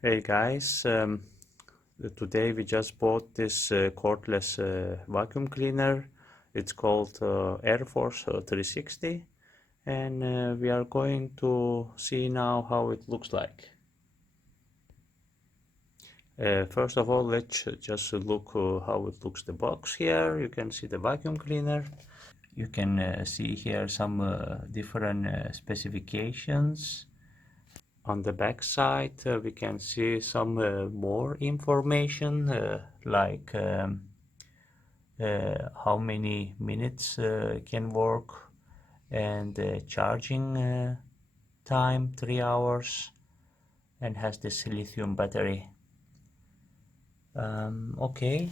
Hey guys, today we just bought this cordless vacuum cleaner. It's called Air Force 360, and we are going to see now how it looks like. First of all, let's just look how it looks the box here. You can see the vacuum cleaner. You can see here some different specifications. On the back side, we can see some more information like how many minutes can work and charging time 3 hours, and has this lithium battery. Okay,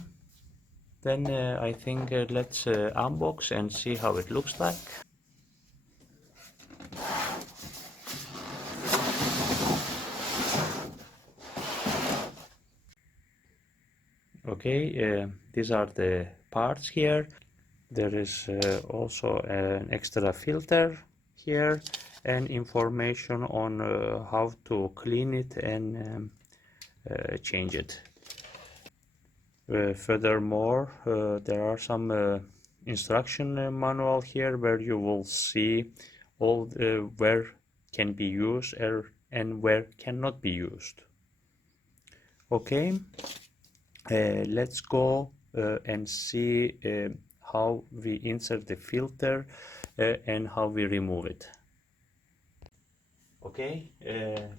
then I think let's unbox and see how it looks like. Okay, these are the parts here. There is also an extra filter here and information on how to clean it and change it. Furthermore, there are some instruction manual here where you will see all where can be used and where cannot be used. Okay, let's go and see how we insert the filter and how we remove it. Okay,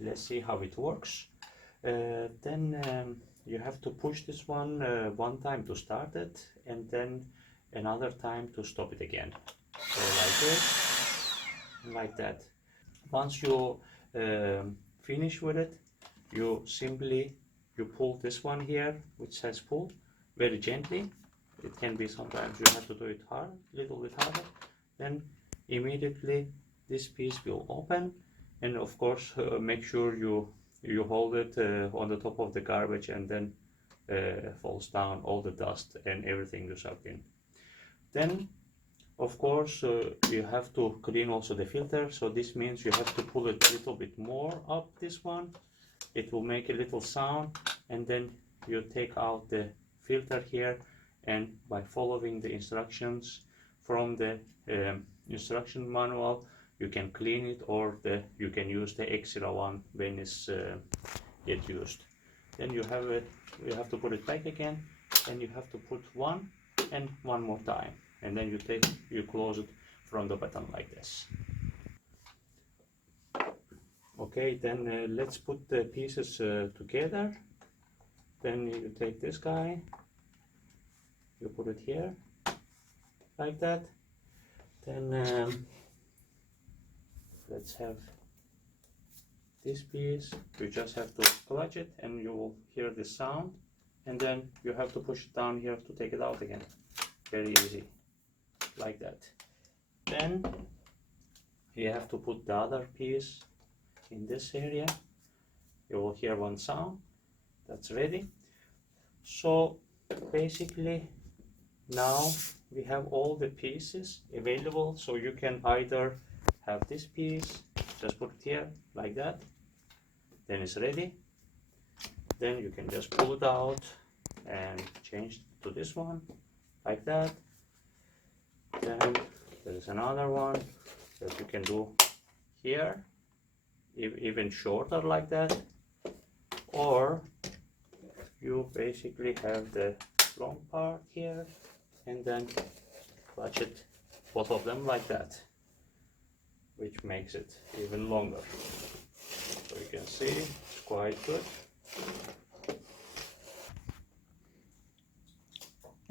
let's see how it works. Then you have to push this one time to start it, and then another time to stop it again. So like this, like that. Once you finish with it, you simply pull this one here, which says pull, very gently. It can be sometimes you have to do it hard, little bit harder. Then immediately this piece will open, and of course make sure you hold it on the top of the garbage, and then falls down all the dust and everything you sucked in. Then of course you have to clean also the filter, so this means you have to pull it a little bit more up this one. It will make a little sound, and then you take out the filter here, and by following the instructions from the instruction manual, you can clean it, or you can use the extra one when it's get used. Then you have to put it back again, and you have to put one and one more time, and then you close it from the bottom like this. Okay, then let's put the pieces together. Then you take this guy, you put it here like that. Then let's have this piece. You just have to clutch it and you will hear the sound, and then you have to push it down here to take it out again. Very easy, like that. Then you have to put the other piece in this area. You will hear one sound. That's ready. So basically now we have all the pieces available, so you can either have this piece, just put it here like that, then it's ready. Then you can just pull it out and change to this one like that. Then there is another one that you can do here, even shorter like that, or you basically have the long part here and then clutch it, both of them like that, which makes it even longer. So you can see it's quite good.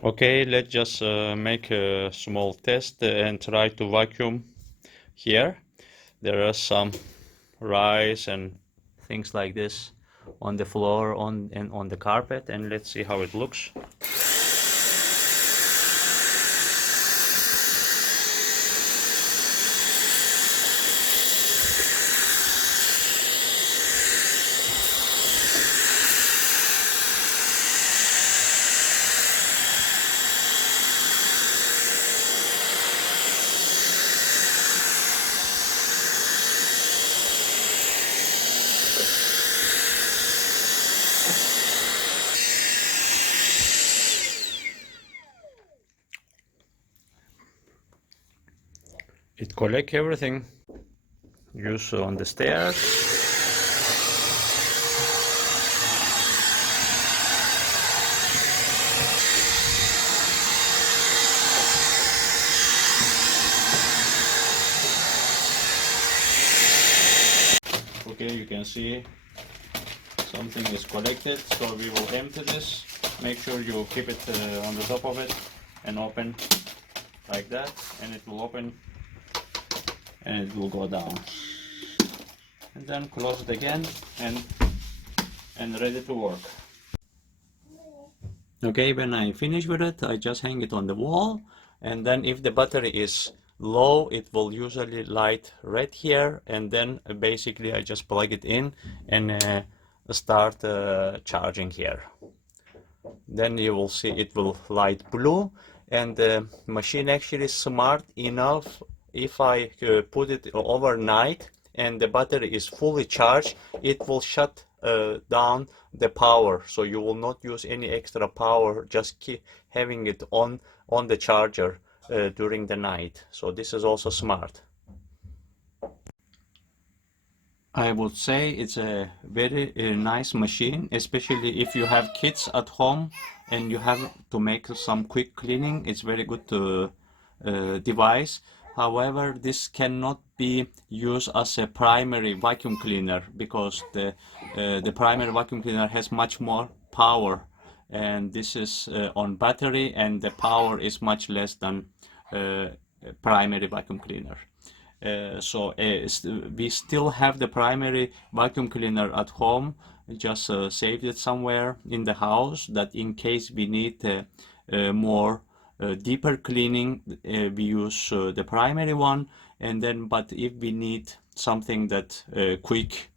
Okay, let's just make a small test and try to vacuum here. There are some rice and things like this on the floor and on the carpet, and let's see how it looks. It collects everything. Use on the stairs. Okay, you can see something is collected, so we will empty this. Make sure you keep it on the top of it and open like that, and it will open and it will go down. And then close it again and ready to work. Okay, when I finish with it, I just hang it on the wall, and then if the battery is low, it will usually light red here, and then basically I just plug it in and start charging here. Then you will see it will light blue, and the machine actually is smart enough. If I put it overnight and the battery is fully charged, it will shut down the power, so you will not use any extra power, just keep having it on the charger during the night. So this is also smart. I would say it's a very nice machine, especially if you have kids at home and you have to make some quick cleaning. It's very good device. However, this cannot be used as a primary vacuum cleaner because the primary vacuum cleaner has much more power, and this is on battery, and the power is much less than primary vacuum cleaner. So we still have the primary vacuum cleaner at home. Just saved it somewhere in the house, that in case we need more deeper cleaning, we use the primary one, and then but if we need something that quick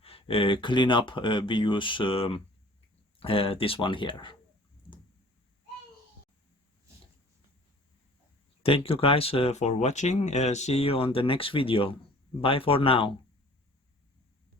cleanup, we use this one here. Thank you guys for watching. See you on the next video. Bye for now.